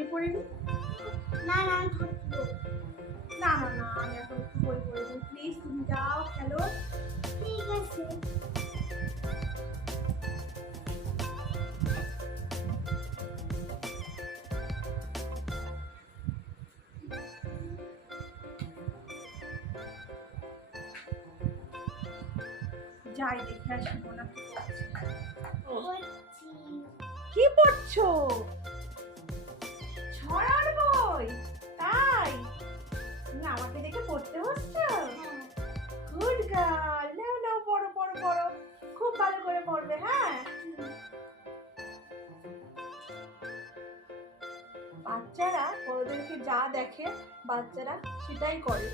বই পড়ে নি। না না আমি থাকবো। না না না, আমি এখন একটু বই পড়ে নিই, প্লিজ তুমি যাও খেলো। ঠিক আছে। যাই দেখে আসি মোনা কি করছে। পড়ছি। কি পড়ছো? ছড়ার বই? তাই? তুমি আমাকে দেখে পড়তে বসছো? হ্যাঁ। গুড গার্ল, নাও নাও পড়ো পড়ো পড়ো, খুব ভালো করে পড়বে, হ্যাঁ? বাচ্চারা বড়দেরকে যা দেখে বাচ্চারা সেটাই করে।